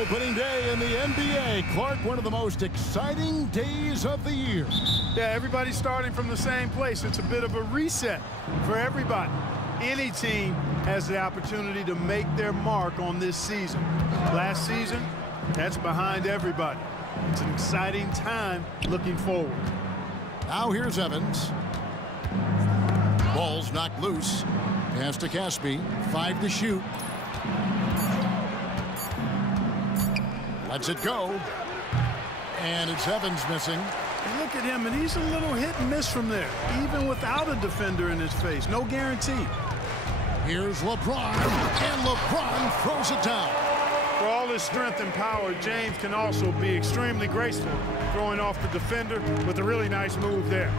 Opening day in the NBA. Clark, one of the most exciting days of the year. Yeah, everybody's starting from the same place. It's a bit of a reset for everybody. Any team has the opportunity to make their mark on this season. Last season, that's behind everybody. It's an exciting time looking forward. Now here's Evans. Ball's knocked loose. Pass to Caspi. 5 to shoot. Lets it go. And it's Evans missing. And look at him, and he's a little hit and miss from there, even without a defender in his face. No guarantee. Here's LeBron, and LeBron throws it down. For all his strength and power, James can also be extremely graceful, throwing off the defender with a really nice move there.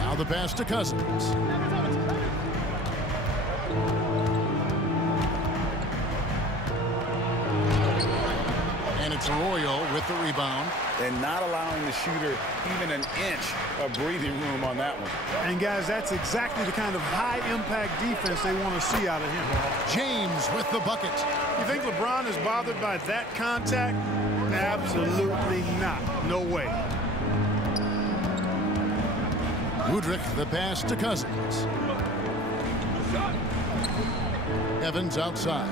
Now the pass to Cousins. And it's Arroyo with the rebound. And not allowing the shooter even an inch of breathing room on that one. And, guys, that's exactly the kind of high-impact defense they want to see out of him. James with the bucket. You think LeBron is bothered by that contact? Absolutely not. No way. Woodrick, the pass to Cousins. Evans outside.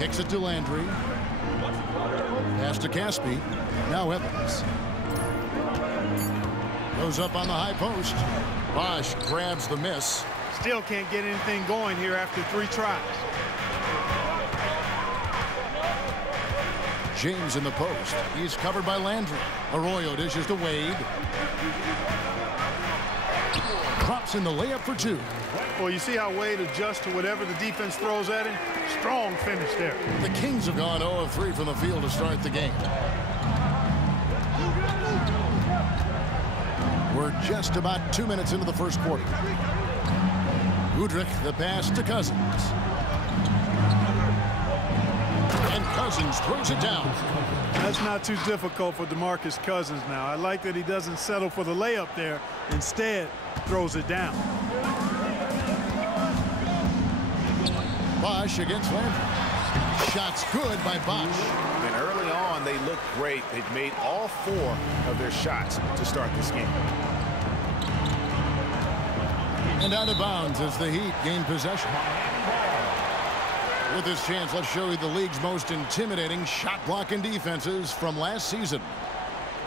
Kicks it to Landry. Pass to Caspi. Now Evans. Goes up on the high post. Bosch grabs the miss. Still can't get anything going here after 3 tries. James in the post. He's covered by Landry. Arroyo dishes to Wade. Drops in the layup for 2. Well, you see how Wade adjusts to whatever the defense throws at him? Strong finish there. The Kings have gone 0 of 3 from the field to start the game. We're just about 2 minutes into the first quarter. Woodrick, the pass to Cousins. And Cousins throws it down. That's not too difficult for DeMarcus Cousins now. I like that he doesn't settle for the layup there. Instead, throws it down. Bosch against Landry. Shots good by Bosch. And early on, they looked great. They've made all 4 of their shots to start this game. And out of bounds as the Heat gain possession. With this chance, let's show you the league's most intimidating shot-blocking defenses from last season.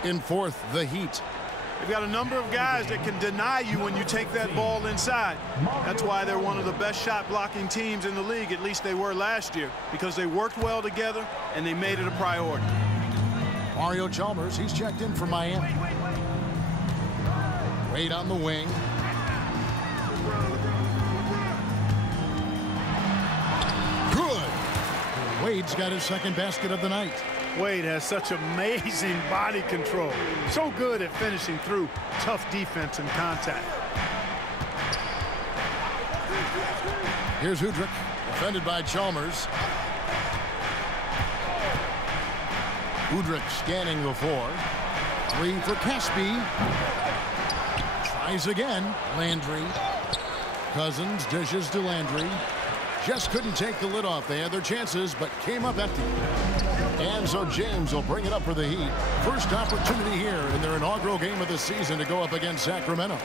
In 4th, the Heat. They've got a number of guys that can deny you when you take that ball inside. That's why they're one of the best shot-blocking teams in the league, at least they were last year, because they worked well together and they made it a priority. Mario Chalmers, he's checked in for Miami. Wade on the wing. Good. Wade's got his 2nd basket of the night. Wade has such amazing body control. So good at finishing through tough defense and contact. Here's Woodrick, defended by Chalmers. Woodrick scanning the floor. 3 for Caspi. Tries again. Landry. Cousins dishes to Landry. Just couldn't take the lid off. They had their chances, but came up empty. And so James will bring it up for the Heat. First opportunity here in their inaugural game of the season to go up against Sacramento.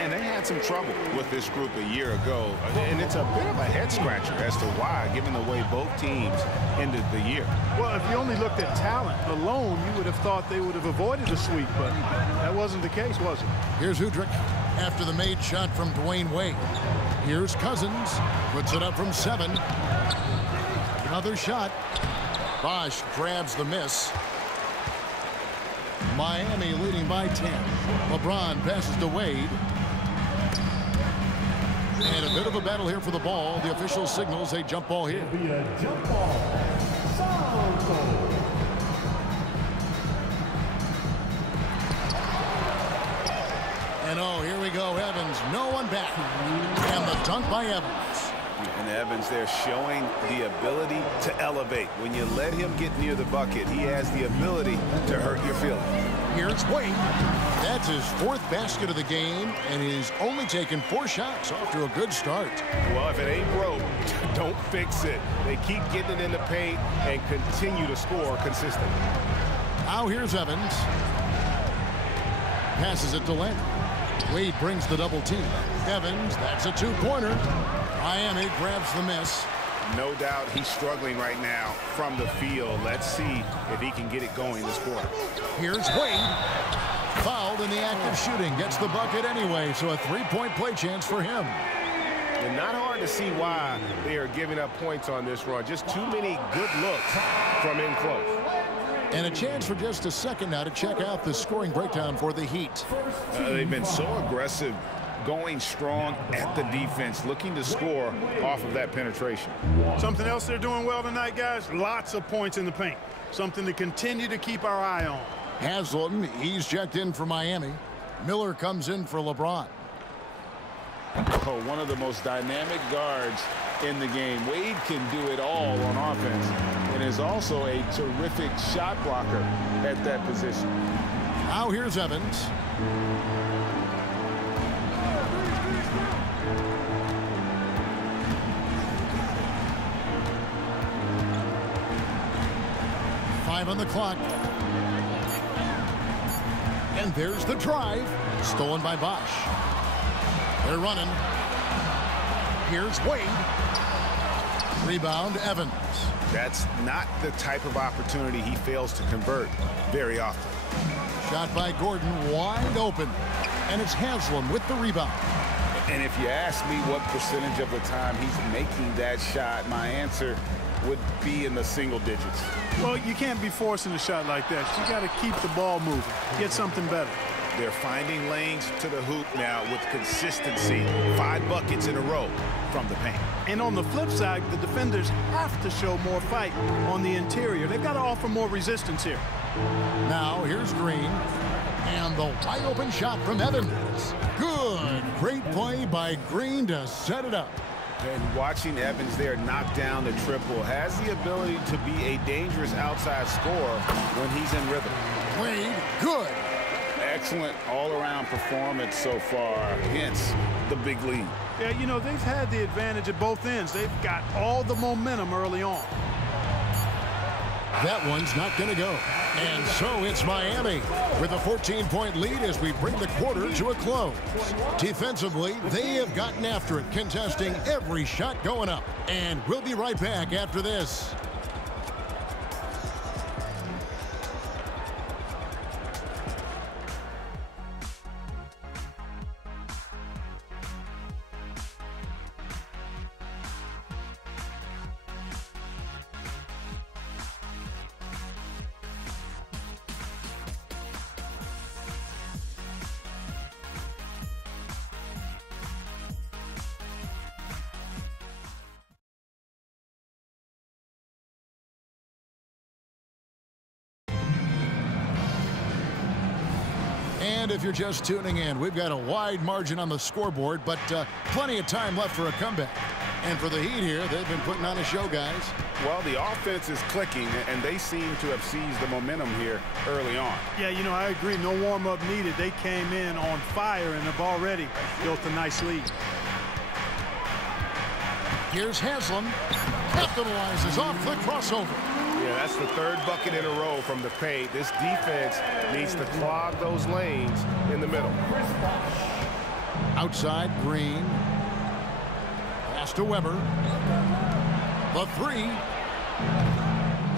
And they had some trouble with this group a year ago. And it's a bit of a head-scratcher as to why, given the way both teams ended the year. Well, if you only looked at talent alone, you would have thought they would have avoided a sweep, but that wasn't the case, was it? Here's Woodrick after the made shot from Dwayne Wade. Here's Cousins. Puts it up from 7. Another shot. Bosch grabs the miss. Miami leading by 10. LeBron passes to Wade. And a bit of a battle here for the ball. The official signals a jump ball here. Jump ball. And oh, here we go, Evans. No one back. And the dunk by Evans. And Evans there showing the ability to elevate. When you let him get near the bucket, he has the ability to hurt your feelings. Here's Wade. That's his 4th basket of the game, and he's only taken 4 shots off to a good start. Well, if it ain't broke, don't fix it. They keep getting it in the paint and continue to score consistently. Now here's Evans. Passes it to Landry. Wade brings the double team. Evans, that's a 2-pointer. Miami grabs the miss. No doubt he's struggling right now from the field. Let's see if he can get it going this quarter. Here's Wade. Fouled in the act of shooting. Gets the bucket anyway, so a 3-point play chance for him. And not hard to see why they are giving up points on this run. Just too many good looks from in close. And a chance for just a second now to check out the scoring breakdown for the Heat. They've been so aggressive, going strong at the defense, looking to score off of that penetration. Something else they're doing well tonight, guys, lots of points in the paint. Something to continue to keep our eye on. Haslem, he's checked in for Miami. Miller comes in for LeBron. Oh, one of the most dynamic guards in the game. Wade can do it all on offense and is also a terrific shot blocker at that position. Now here's Evans. Five on the clock. And there's the drive. Stolen by Bosch. They're running. Here's Wade. Rebound, Evans. That's not the type of opportunity he fails to convert very often. Shot by Gordon, wide open. And it's Haslem with the rebound. And if you ask me what percentage of the time he's making that shot, my answer would be in the single digits. Well, you can't be forcing a shot like that. You got to keep the ball moving, get something better. They're finding lanes to the hoop now with consistency. 5 buckets in a row from the paint. And on the flip side, the defenders have to show more fight on the interior. They've got to offer more resistance here. Now here's Green. And the wide open shot from Evans. Good. Great play by Green to set it up. And watching Evans there knock down the triple has the ability to be a dangerous outside scorer when he's in rhythm. Wade, good. Excellent all-around performance so far, hence the big lead. Yeah, you know, they've had the advantage at both ends. They've got all the momentum early on. That one's not going to go. And so it's Miami with a 14-point lead as we bring the quarter to a close. Defensively, they have gotten after it, contesting every shot going up. And we'll be right back after this. And if you're just tuning in, we've got a wide margin on the scoreboard, but plenty of time left for a comeback. And for the Heat here, they've been putting on a show, guys. Well, the offense is clicking, and they seem to have seized the momentum here early on. Yeah, you know, I agree. No warm-up needed. They came in on fire and have already built a nice lead. Here's Haslem. Capitalizes off the crossover. Yeah, that's the 3rd bucket in a row from the paint. This defense needs to clog those lanes in the middle. Outside, Green. Pass to Weber. The 3.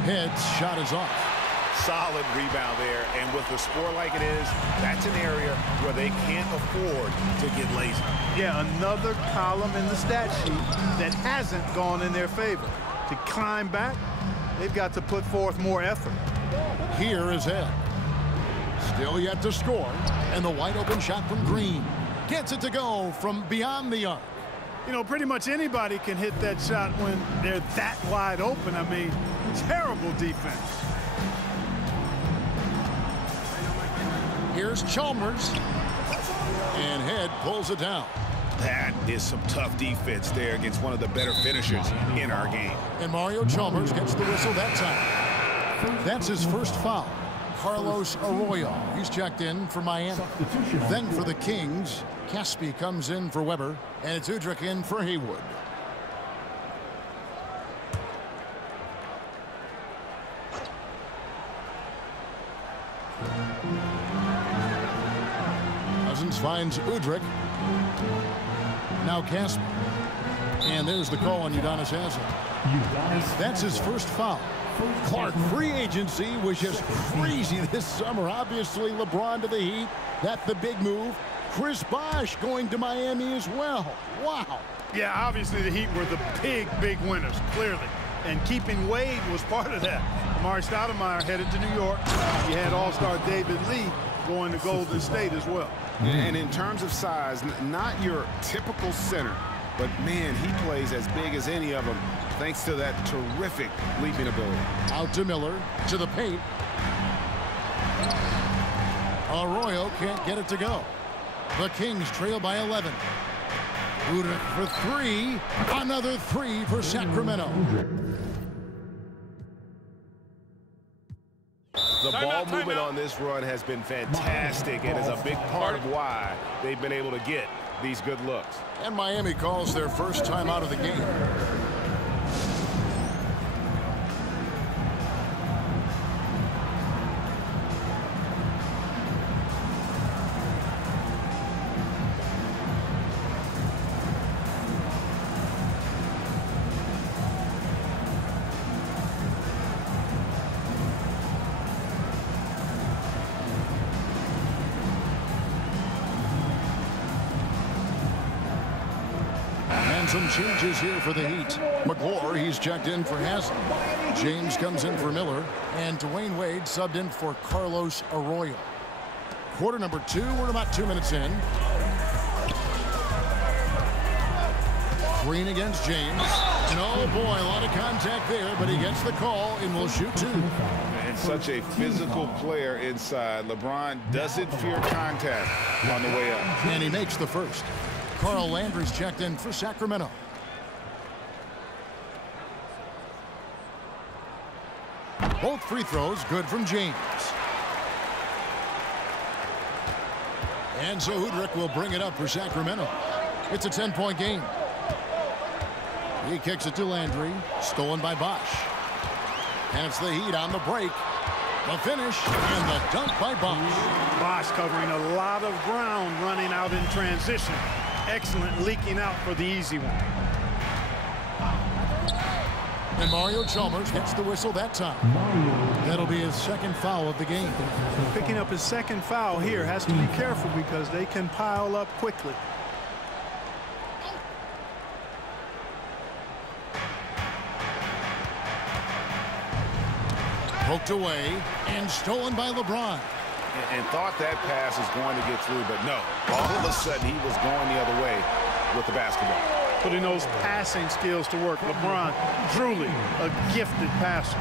Heads, shot is off. Solid rebound there, and with the score like it is, that's an area where they can't afford to get lazy. Yeah, another column in the stat sheet that hasn't gone in their favor. To climb back, they've got to put forth more effort. Here is Ed. Still yet to score, and the wide open shot from Green. Gets it to go from beyond the arc. You know, pretty much anybody can hit that shot when they're that wide open. I mean, terrible defense. Here's Chalmers. And Head pulls it down. That is some tough defense there against one of the better finishers in our game. And Mario Chalmers gets the whistle that time. That's his first foul. Carlos Arroyo, he's checked in for Miami. Then for the Kings, Caspi comes in for Weber, and it's Udrih in for Haywood. Cousins finds Udrih. Now Caspi. And there's the call on Udonis Haslem. That's his first foul. Clark, free agency was just crazy this summer. Obviously, LeBron to the Heat. That's the big move. Chris Bosh going to Miami as well. Wow. Yeah, obviously the Heat were the big winners, clearly. And keeping Wade was part of that. Amar'e Stoudemire headed to New York. You had all-star David Lee going to Golden State as well. And in terms of size, not your typical center, but man, he plays as big as any of them thanks to that terrific leaping ability. Out to Miller, to the paint. Arroyo can't get it to go. The Kings trail by 11. Udrih for three. Another three for Sacramento. The ball movement on this run has been fantastic and is a big part of why they've been able to get these good looks. And Miami calls their first time out of the game. Some changes here for the Heat. McClure, he's checked in for Haslem. James comes in for Miller. And Dwayne Wade subbed in for Carlos Arroyo. Quarter number 2, we're about 2 minutes in. Green against James. And oh boy, a lot of contact there, but he gets the call and will shoot 2. And such a physical player inside. LeBron doesn't fear contact on the way up. And he makes the first. Carl Landry's checked in for Sacramento. Both free throws good from James. And so Udrih will bring it up for Sacramento. It's a 10-point game. He kicks it to Landry. Stolen by Bosh. And it's the Heat on the break. The finish and the dunk by Bosh. Bosh covering a lot of ground running out in transition. Excellent leaking out for the easy one. And Mario Chalmers gets the whistle that time. That'll be his second foul of the game. Picking up his second foul here, has to be careful because they can pile up quickly. Poked away and stolen by LeBron. And thought that pass was going to get through, but no. All of a sudden, he was going the other way with the basketball. Putting those passing skills to work. LeBron, truly a gifted passer.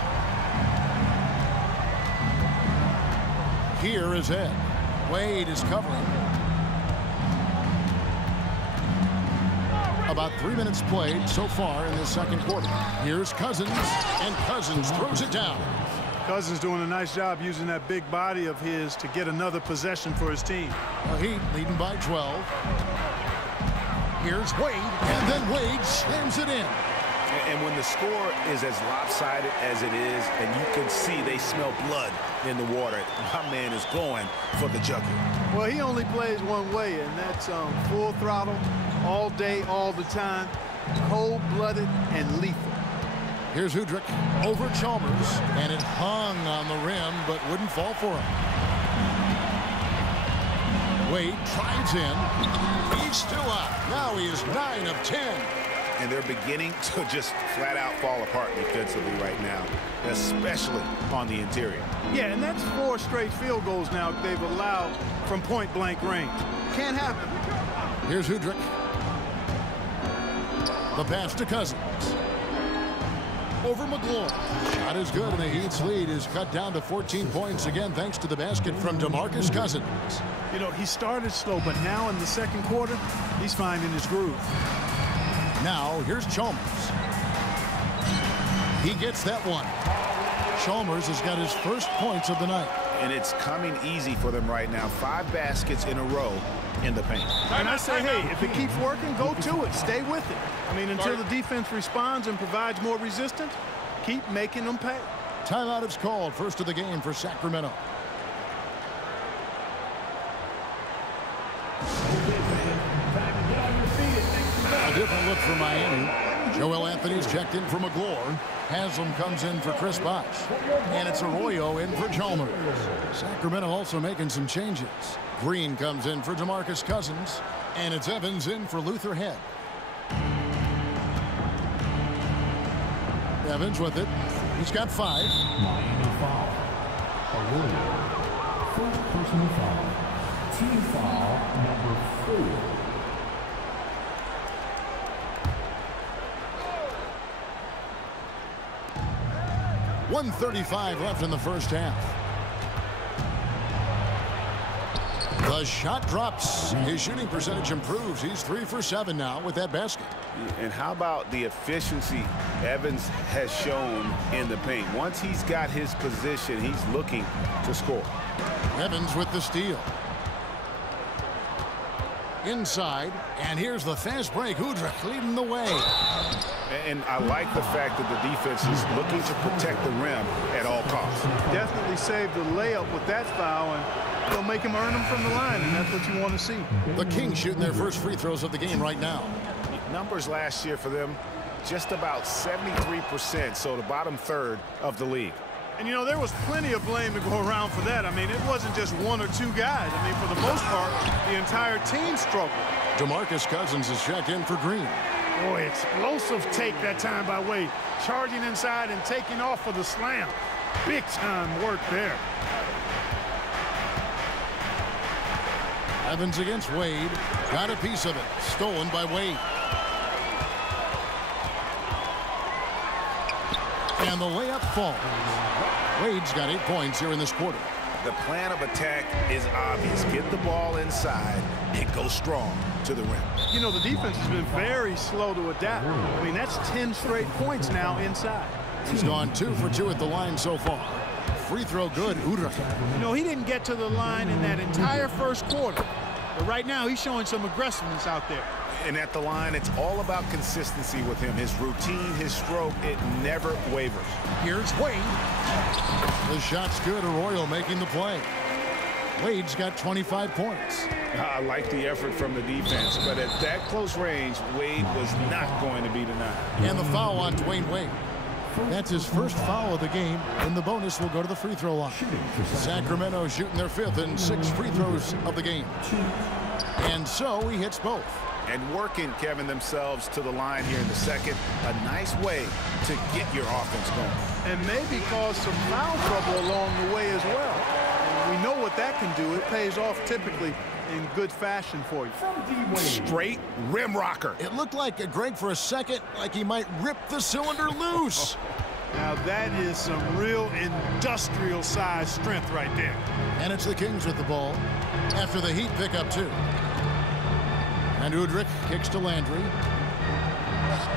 Here is Ed. Wade is covering. About 3 minutes played so far in this second quarter. Here's Cousins, and Cousins throws it down. Cousins doing a nice job using that big body of his to get another possession for his team. The Heat leading by 12. Here's Wade, and then Wade slams it in. And when the score is as lopsided as it is, and you can see they smell blood in the water, my man is going for the jugular. Well, he only plays one way, and that's full throttle, all day, all the time, cold-blooded and lethal. Here's Udrih over Chalmers, and it hung on the rim, but wouldn't fall for him. Wade drives in. He's still up. Now he is 9 of 10. And they're beginning to just flat out fall apart defensively right now, especially on the interior. Yeah, and that's 4 straight field goals now they've allowed from point-blank range. Can't happen. Here's Udrih. The pass to Cousins. over McGlory. Shot is good, and the Heat's lead is cut down to 14 points again thanks to the basket from DeMarcus Cousins. You know, he started slow, but now in the second quarter, he's finding his groove. Now, here's Chalmers. He gets that one. Chalmers has got his first points of the night. And it's coming easy for them right now. 5 baskets in a row in the paint. And I say, hey, if it keeps working, go to it. Stay with it. I mean, until the defense responds and provides more resistance, keep making them pay. Timeout is called. First of the game for Sacramento. A different look for Miami. Joel Anthony's checked in for McGlory. Haslam comes in for Chris Bosh. And it's Arroyo in for Chalmers. Sacramento also making some changes. Green comes in for DeMarcus Cousins. And it's Evans in for Luther Head. Evans with it. He's got 5. Miami foul. Arroyo. First personal foul. Team foul number 4. 1:35 left in the first half. The shot drops. His shooting percentage improves. He's 3 for 7 now with that basket. And how about the efficiency Evans has shown in the paint? Once he's got his position, he's looking to score. Evans with the steal. Inside, and here's the fast break. Udrih leading the way. And I like the fact that the defense is looking to protect the rim at all costs. Definitely saved the layup with that foul, and they'll make him earn them from the line, and that's what you want to see. The Kings shooting their first free throws of the game right now. Numbers last year for them, just about 73%, so the bottom third of the league. And, you know, there was plenty of blame to go around for that. I mean, it wasn't just 1 or 2 guys. I mean, for the most part, the entire team struggled. DeMarcus Cousins is checked in for Green. Boy, explosive take that time by Wade. Charging inside and taking off for the slam. Big time work there. Evans against Wade. Got a piece of it. Stolen by Wade. And the layup falls. Wade's got 8 points here in this quarter. The plan of attack is obvious. Get the ball inside and go strong to the rim. You know, the defense has been very slow to adapt. I mean, that's 10 straight points now inside. He's gone 2 for 2 at the line so far. Free throw good, Udrih. You know, he didn't get to the line in that entire first quarter. But right now, he's showing some aggressiveness out there. And at the line, it's all about consistency with him. His routine, his stroke, it never wavers. Here's Wade. The shot's good. Arroyo making the play. Wade's got 25 points. I like the effort from the defense, but at that close range, Wade was not going to be denied. And the foul on Dwayne Wade. That's his first foul of the game, and the bonus will go to the free throw line. Sacramento shooting their 5th and 6th free throws of the game. And so he hits both. And working, Kevin, themselves to the line here in the second. A nice way to get your offense going. And maybe cause some foul trouble along the way as well. And we know what that can do. It pays off typically in good fashion for you. Straight rim rocker. It looked like Greg for a second, like he might rip the cylinder loose. Now that is some real industrial size strength right there. And it's the Kings with the ball after the Heat pick up 2. And Udrih kicks to Landry.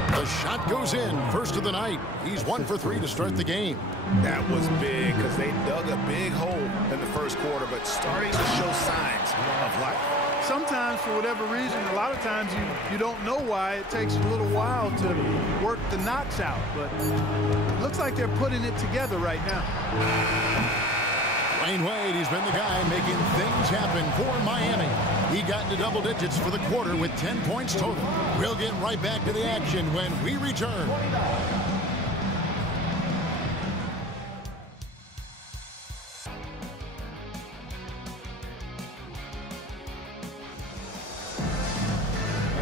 The shot goes in. First of the night. He's 1 for 3 to start the game. That was big because they dug a big hole in the first quarter, but starting to show signs of life. Sometimes, for whatever reason, a lot of times you don't know why. It takes a little while to work the knots out, but it looks like they're putting it together right now. Dwayne Wade, he's been the guy making things happen for Miami. He got into double digits for the quarter with 10 points total. We'll get right back to the action when we return.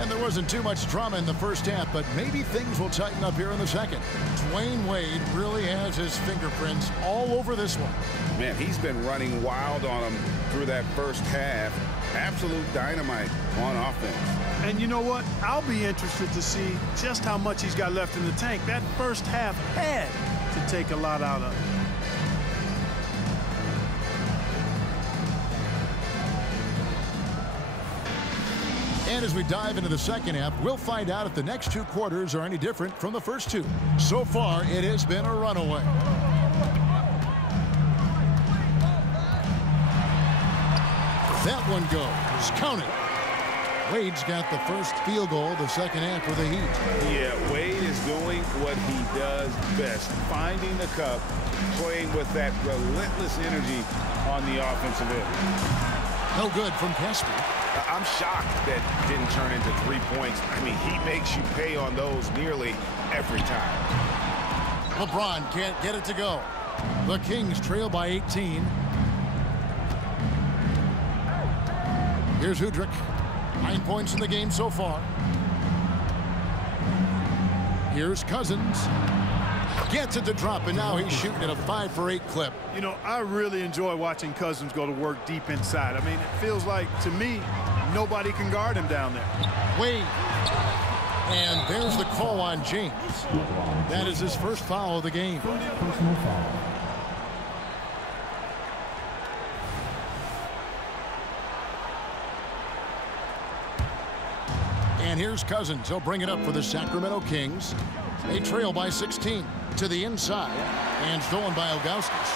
And there wasn't too much drama in the first half, but maybe things will tighten up here in the second. Dwayne Wade really has his fingerprints all over this one. Man, he's been running wild on him through that first half. Absolute dynamite on offense. And you know what? I'll be interested to see just how much he's got left in the tank. That first half had to take a lot out of him. And as we dive into the second half, we'll find out if the next two quarters are any different from the first two. So far, it has been a runaway. That one goes. Count it. Wade's got the first field goal of the second half for the Heat. Yeah, Wade is doing what he does best, finding the cup, playing with that relentless energy on the offensive end. No good from Casper. I'm shocked that didn't turn into 3 points. I mean, he makes you pay on those nearly every time. LeBron can't get it to go. The Kings trail by 18. Here's Udrih. 9 points in the game so far. Here's Cousins. Gets it to drop, and now he's shooting at a 5-for-8 clip. You know, I really enjoy watching Cousins go to work deep inside. I mean, it feels like, to me, nobody can guard him down there. Wade. And there's the call on James. That is his first foul of the game. Personal foul. And here's Cousins. He'll bring it up for the Sacramento Kings. They trail by 16 to the inside and stolen by Ilgauskas.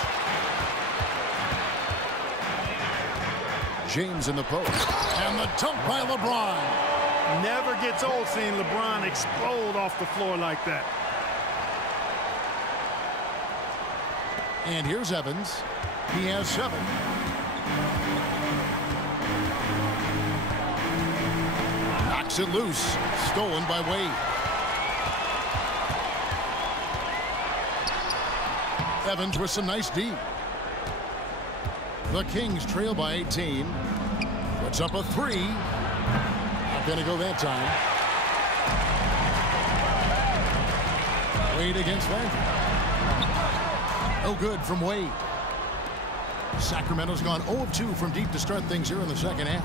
James in the post. And the dunk by LeBron. Never gets old seeing LeBron explode off the floor like that. And here's Evans. He has 7. Knocks it loose. Stolen by Wade. Evans with some nice D. The Kings trail by 18. Puts up a 3. Not going to go that time. Wade against Landry. No good from Wade. Sacramento's gone 0 of 2 from deep to start things here in the second half.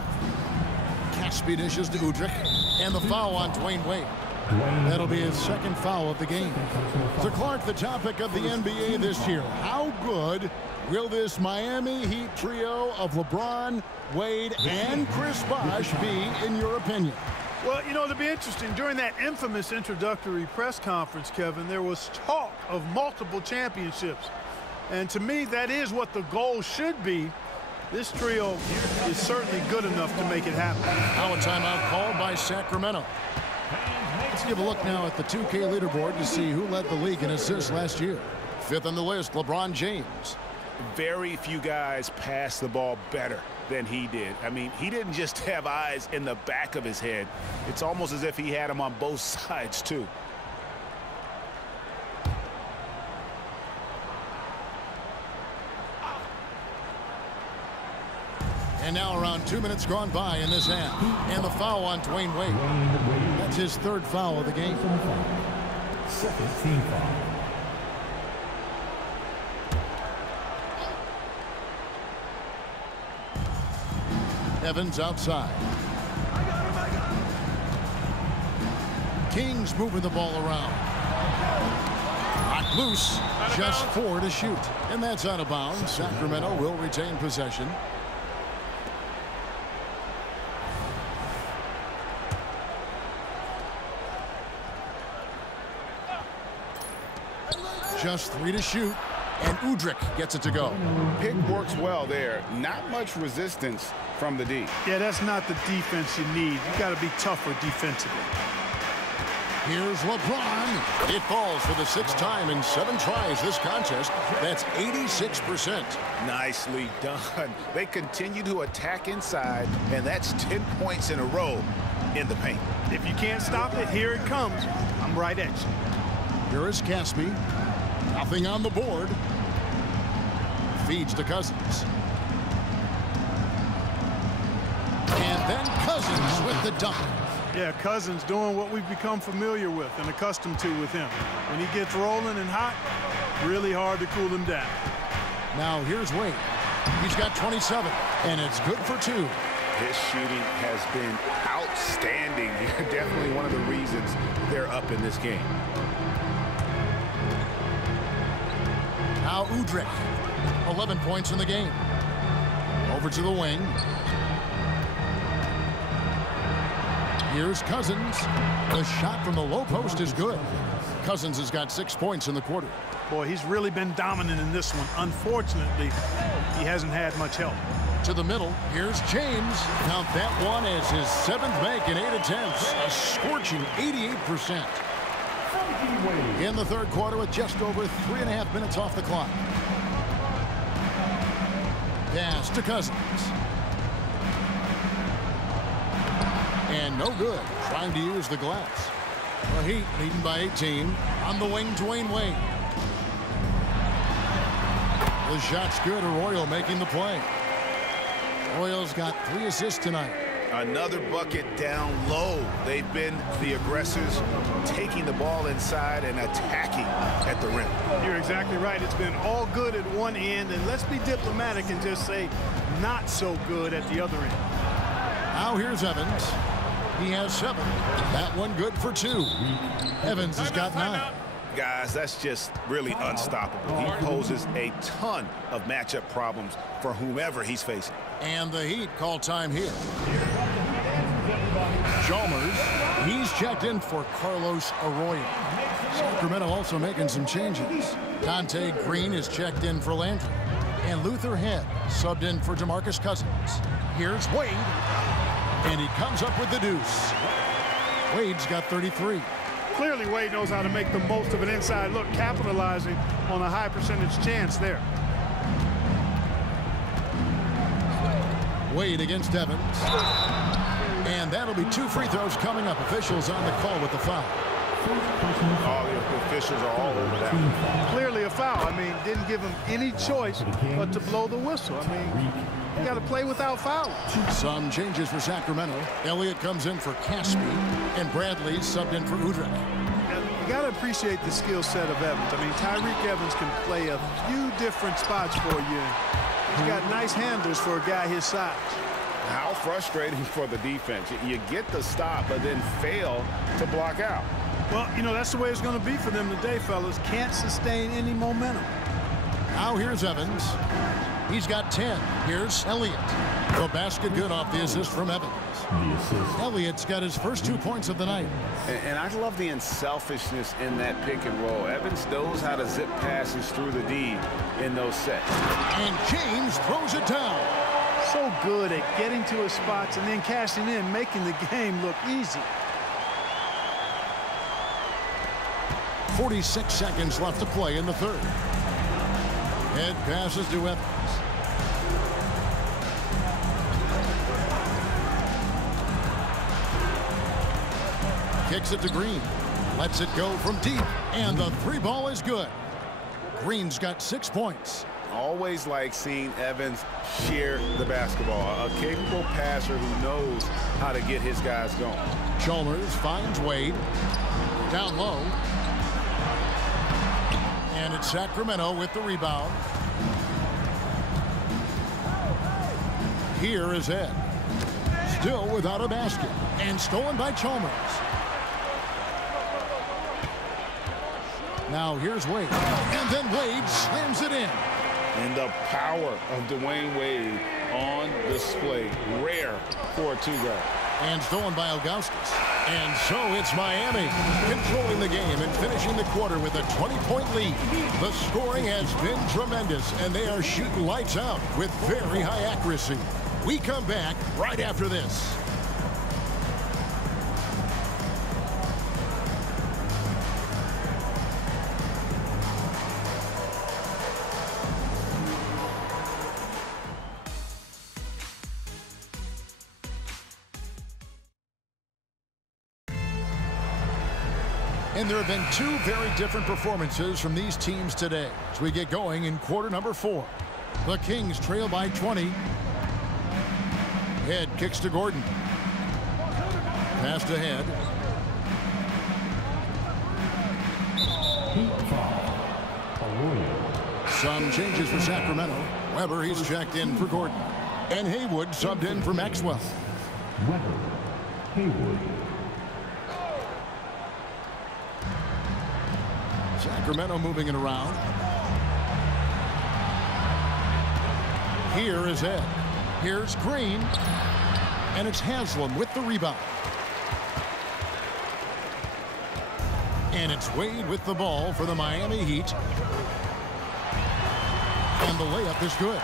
Caspi dishes to Udrih. And the foul on Dwayne Wade. That'll be his second foul of the game. So Clark, the topic of the NBA this year. How good will this Miami Heat trio of LeBron, Wade, and Chris Bosh be, in your opinion? Well, you know, it'll be interesting. During that infamous introductory press conference, Kevin, there was talk of multiple championships. And to me, that is what the goal should be. This trio is certainly good enough to make it happen. Now a timeout called by Sacramento. Let's give a look now at the 2K leaderboard to see who led the league in assists last year. 5th on the list, LeBron James. Very few guys pass the ball better than he did. I mean, he didn't just have eyes in the back of his head. It's almost as if he had them on both sides, too. And now around 2 minutes gone by in this half. And the foul on Dwayne Wade. That's his 3rd foul of the game. Second team foul. Evans outside. Kings moving the ball around. Knocked loose. Just 4 to shoot. And that's out of bounds. Sacramento will retain possession. Just 3 to shoot. And Udrih gets it to go. Pick works well there. Not much resistance from the D. Yeah, that's not the defense you need. You got to be tougher defensively. Here's LeBron. It falls for the 6th time in 7 tries this contest. That's 86%. Nicely done. They continue to attack inside, and that's 10 points in a row in the paint. If you can't stop it, here it comes. I'm right at you. Here is Caspi. Nothing on the board. Feeds to Cousins. And then Cousins with the dunk. Yeah, Cousins doing what we've become familiar with and accustomed to with him. When he gets rolling and hot, really hard to cool him down. Now here's Wade. He's got 27, and it's good for 2. His shooting has been outstanding. Definitely one of the reasons they're up in this game. Now Udrih, 11 points in the game. Over to the wing. Here's Cousins. The shot from the low post is good. Cousins has got 6 points in the quarter. Boy, he's really been dominant in this one. Unfortunately, he hasn't had much help. To the middle, here's James. Count that one as his 7th make in 8 attempts. A scorching 88%. In the third quarter with just over 3.5 minutes off the clock. Pass to Cousins. And no good. Trying to use the glass. The Heat leading by 18. On the wing, Dwayne Wade. The shot's good. Arroyo making the play. Arroyo's got 3 assists tonight. Another bucket down low. They've been the aggressors, taking the ball inside and attacking at the rim. You're exactly right. It's been all good at one end, and let's be diplomatic and just say not so good at the other end. Now here's Evans. He has 7. That one good for 2. Evans has got 9. Guys, that's just really unstoppable. He poses a ton of matchup problems for whomever he's facing. And the Heat call time here. Chalmers, he's checked in for Carlos Arroyo. Sacramento also making some changes. Dante Green is checked in for Landry. And Luther Head subbed in for DeMarcus Cousins. Here's Wade. And he comes up with the deuce. Wade's got 33. Clearly, Wade knows how to make the most of an inside look, capitalizing on a high percentage chance there. Wade against Evans. And that'll be 2 free throws coming up. Officials on the call with the foul. All the officials are all over that. Clearly a foul. I mean, didn't give him any choice but to blow the whistle. I mean, you got to play without fouling. Some changes for Sacramento. Elliott comes in for Caspi, and Bradley subbed in for Udrih. You got to appreciate the skill set of Evans. I mean, Tyreke Evans can play a few different spots for you. He's got nice handles for a guy his size. How frustrating for the defense. You get the stop, but then fail to block out. Well, you know, that's the way it's going to be for them today, fellas. Can't sustain any momentum. Now here's Evans. He's got 10. Here's Elliott. The basket good off the assist from Evans. Elliott's got his first 2 points of the night. And I love the unselfishness in that pick and roll. Evans knows how to zip passes through the D in those sets. And James throws it down. So good at getting to his spots and then cashing in, making the game look easy. 46 seconds left to play in the third. Head passes to Evans. Kicks it to Green. Lets it go from deep. And the 3 ball is good. Green's got 6 points. Always like seeing Evans share the basketball. A capable passer who knows how to get his guys going. Chalmers finds Wade. Down low. And it's Sacramento with the rebound. Here is Ed. Still without a basket. And stolen by Chalmers. Now here's Wade. And then Wade slams it in. And the power of Dwayne Wade on display. Rare for a 2-guard. And stolen by Ilgauskas. And so it's Miami controlling the game and finishing the quarter with a 20-point lead. The scoring has been tremendous, and they are shooting lights out with very high accuracy. We come back right after this. And there have been 2 very different performances from these teams today as we get going in quarter number 4. The Kings trail by 20. Head kicks to Gordon. Passed ahead. Heat foul. Arroyo. Some changes for Sacramento. Weber, he's checked in for Gordon. And Haywood subbed in for Maxwell. Weber. Haywood. Sacramento moving it around. Here is Ed. Here's Green. And it's Haslam with the rebound. And it's Wade with the ball for the Miami Heat. And the layup is good.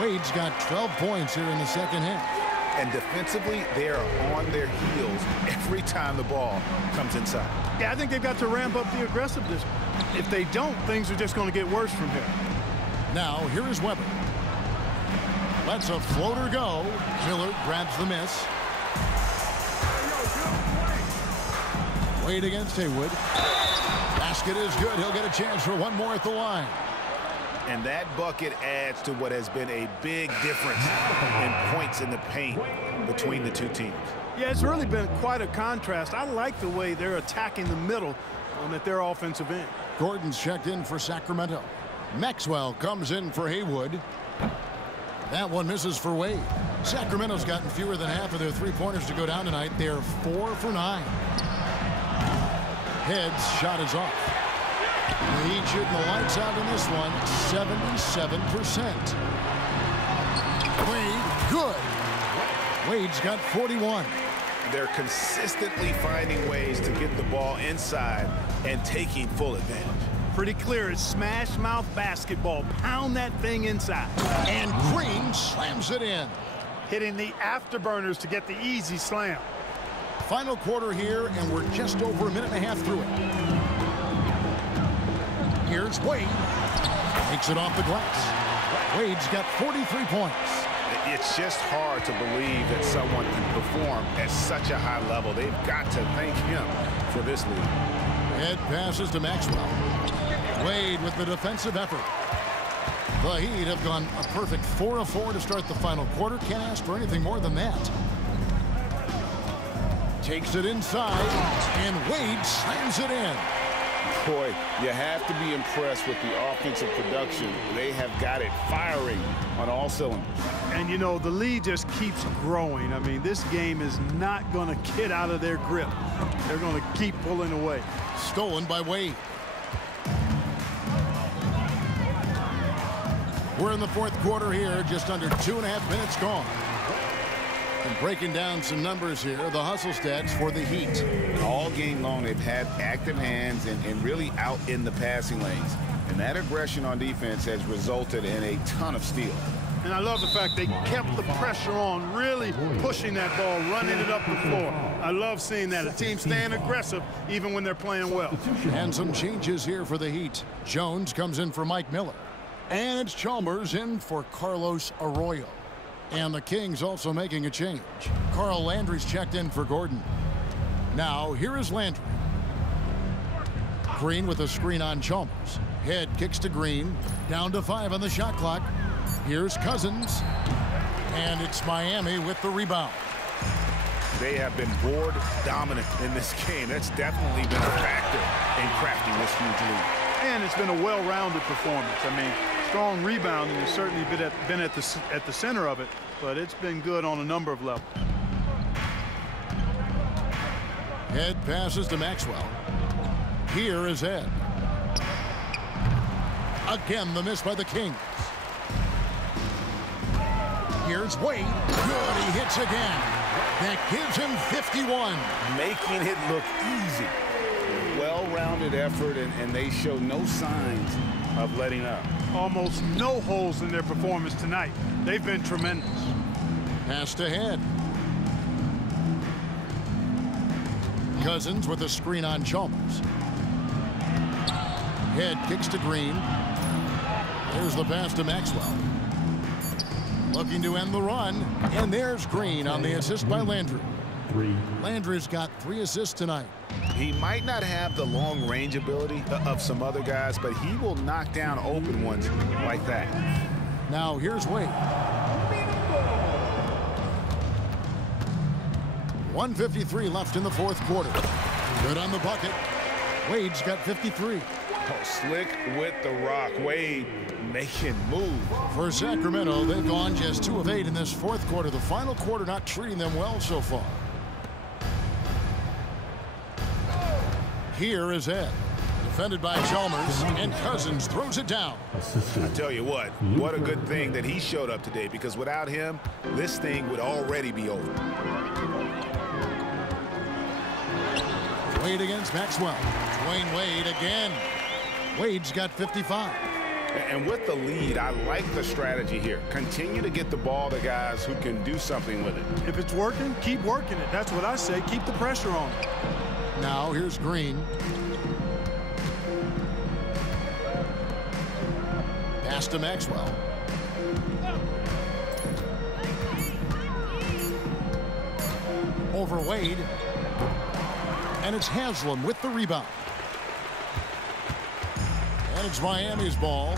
Wade's got 12 points here in the second half. And defensively, they are on their heels every time the ball comes inside. Yeah, I think they've got to ramp up the aggressiveness. If they don't, things are just going to get worse from here. Now, here is Weber. Lets a floater go. Miller grabs the miss. Wade against Haywood. Basket is good. He'll get a chance for one more at the line. And that bucket adds to what has been a big difference in points in the paint between the two teams. Yeah, it's really been quite a contrast. I like the way they're attacking the middle at their offensive end. Gordon's checked in for Sacramento. Maxwell comes in for Haywood. That one misses for Wade. Sacramento's gotten fewer than half of their three-pointers to go down tonight. They're 4 for 9. Head's shot is off. The Heat shooting the lights out in this one, 77%. Wade, good. Wade's got 41. They're consistently finding ways to get the ball inside and taking full advantage. Pretty clear. It's smash mouth basketball. Pound that thing inside. And Green slams it in. Hitting the afterburners to get the easy slam. Final quarter here, and we're just over a minute and a half through it. Here's Wade. Takes it off the glass. Wade's got 43 points. It's just hard to believe that someone can perform at such a high level. They've got to thank him for this lead. Head passes to Maxwell. Wade with the defensive effort. The Heat have gone a perfect 4 of 4 to start the final quarter. Can't ask for anything more than that. Takes it inside, and Wade slams it in. Boy, you have to be impressed with the offensive production. They have got it firing on all cylinders. And, you know, the lead just keeps growing. I mean, this game is not going to get out of their grip. They're going to keep pulling away. Stolen by Wade. We're in the fourth quarter here, just under 2.5 minutes gone. And breaking down some numbers here, the hustle stats for the Heat. All game long, they've had active hands and really out in the passing lanes. And that aggression on defense has resulted in a ton of steals. And I love the fact they kept the pressure on, really pushing that ball, running it up the floor. I love seeing that. A team staying aggressive even when they're playing well. And some changes here for the Heat. Jones comes in for Mike Miller. And it's Chalmers in for Carlos Arroyo. And the Kings also making a change. Carl Landry's checked in for Gordon. Now, here is Landry. Green with a screen on Chalmers. Head kicks to Green. Down to 5 on the shot clock. Here's Cousins. And it's Miami with the rebound. They have been board dominant in this game. That's definitely been a factor in crafting this huge lead. And it's been a well-rounded performance. I mean, strong rebounding has certainly been at the center of it, but it's been good on a number of levels. Head passes to Maxwell. Here is Ed. Again, the miss by the Kings. Here's Wade. Good, he hits again. That gives him 51. Making it look easy. Well-rounded effort, and they show no signs of letting up. Almost no holes in their performance tonight. They've been tremendous. Pass to Head. Cousins with a screen on Chalmers. Head kicks to Green. There's the pass to Maxwell. Looking to end the run. And there's Green on the assist by Landry. Landry's got 3 assists tonight. He might not have the long range ability of some other guys, but he will knock down open ones like that. Now here's Wade. 1:53 left in the fourth quarter. Good on the bucket. Wade's got 53. Oh, slick with the rock. Wade making move. For Sacramento, they've gone just 2 of 8 in this fourth quarter. The final quarter not treating them well so far. Here is Ed. Defended by Chalmers, and Cousins throws it down. I tell you what a good thing that he showed up today, because without him, this thing would already be over. Wade against Maxwell. Dwayne Wade again. Wade's got 55. And with the lead, I like the strategy here. Continue to get the ball to guys who can do something with it. If it's working, keep working it. That's what I say. Keep the pressure on it. Now here's Green. Pass to Maxwell. Over Wade. And it's Haslam with the rebound. And it's Miami's ball.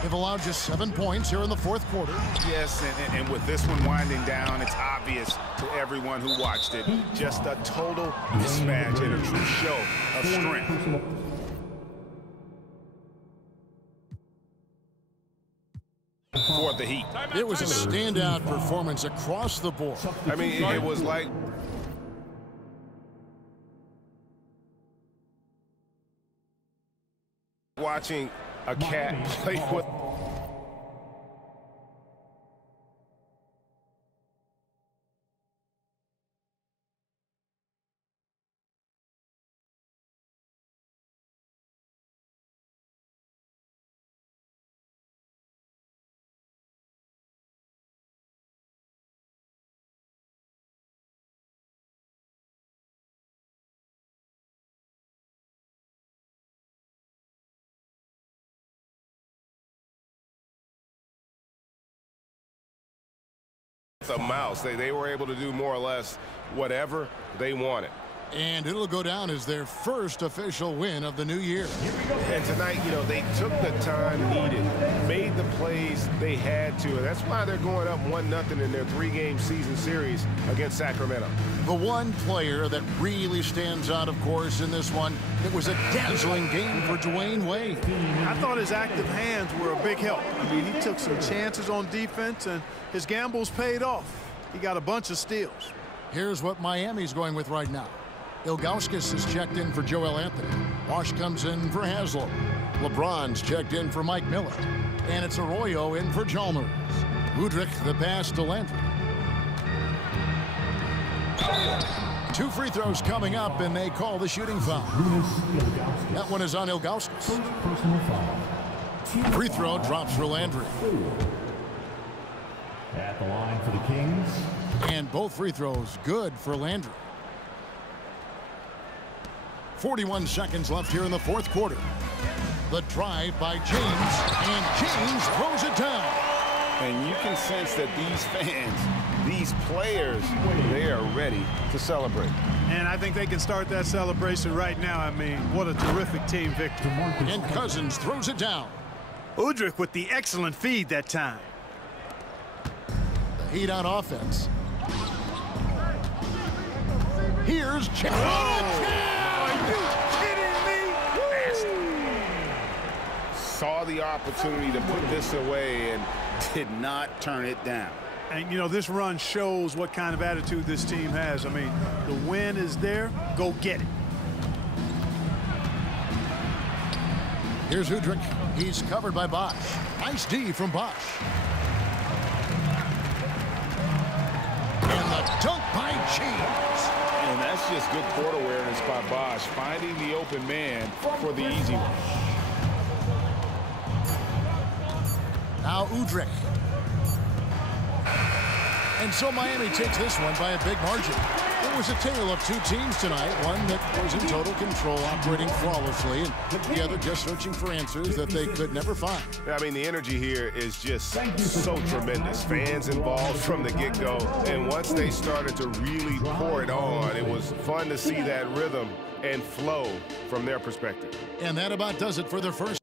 They've allowed just 7 points here in the fourth quarter. Yes, and with this one winding down, it's obvious to everyone who watched it. Just a total mismatch and a true show of strength. For the Heat. It was a standout performance across the board. I mean, it was like watching a cat play with. A mouse. They were able to do more or less whatever they wanted. And it'll go down as their first official win of the new year. And tonight, they took the time needed, made the plays they had to, and that's why they're going up 1-0 in their 3-game season series against Sacramento. The one player that really stands out, of course, in this one, it was a dazzling game for Dwayne Wade. I thought his active hands were a big help. I mean, he took some chances on defense, and his gambles paid off. He got a bunch of steals. Here's what Miami's going with right now. Ilgauskas is checked in for Joel Anthony. Bosch comes in for Haslam. LeBron's checked in for Mike Miller. And it's Arroyo in for Chalmers. Udrich the pass to Landry. 2 free throws coming up, and they call the shooting foul. That one is on Ilgauskas. Free throw drops for Landry. At the line for the Kings. And both free throws good for Landry. 41 seconds left here in the fourth quarter. The drive by James, and James throws it down. And you can sense that these fans, these players, they are ready to celebrate. And I think they can start that celebration right now. I mean, what a terrific team victory. And Cousins throws it down. Udrich with the excellent feed that time. The Heat on offense. Here's Chad. Are you kidding me? Saw the opportunity to put this away and did not turn it down. And, this run shows what kind of attitude this team has. I mean, the win is there. Go get it. Here's Udrich. He's covered by Bosch. Nice D from Bosch. And the dunk by James. And that's just good court awareness by Bosch, finding the open man for the easy one. Now Udrich. And so Miami takes this one by a big margin. It was a tale of 2 teams tonight, one that was in total control, operating flawlessly, and the other just searching for answers that they could never find. I mean, the energy here is just so tremendous. Fans involved from the get-go, and once they started to really pour it on, it was fun to see that rhythm and flow from their perspective. And that about does it for the first